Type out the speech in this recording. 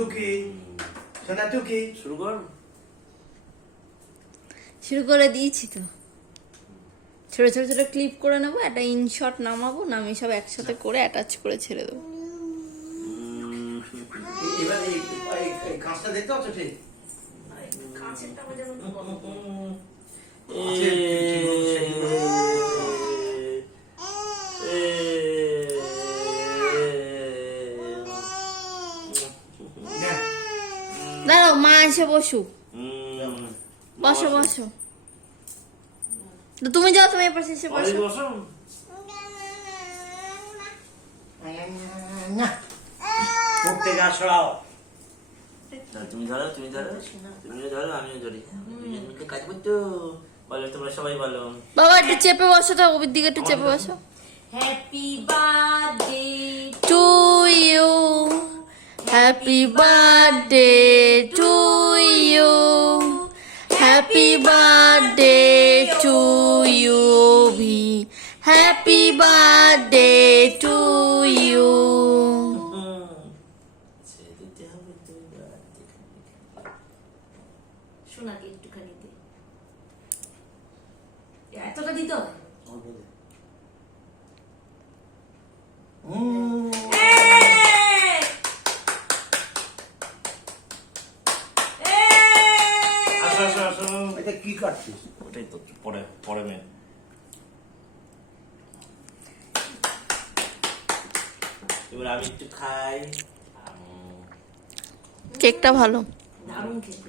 টুকি সোনা টুকি শুরু কর। শুরু করে দিয়েছি তো। ছোট ছোট ছোট ক্লিপ করে নেবো, একটা ইনশট নামাবো, নামিয়ে সব একসাথে করে অ্যাটাচ করে ছেড়ে দেবো। এবার এই কাঁচটা দেখতে পাচ্ছ ঠিক কাছেরটা আমার যেমন দাঁড়াও, মা এসে বসুক। বসো বসো, তো তুমি যাও, তুমি এর পাশে এসে বসো। মুখ থেকে সরাও তুমি ধরো, তুমি ধরো, তুমিও ধরো, আমিও ধরি। দুজনকে কাজ করতো বলো, তোমরা সবাই বলো। বাবা একটু চেপে বসো তো, ওর দিকে একটু চেপে বসো। Happy birthday to you, happy birthday to you, happy birthday to you ভি, হ্যাপি বার্থডে টু ইউ। শোনাকে একটুখানি দে, এতটা দিতে হবে? এটা কি কাটছিস ওটাই তো পরে পরে মেয়ে। এবার আমি একটু খাই। কেকটা ভালো। দারুণ খেতে।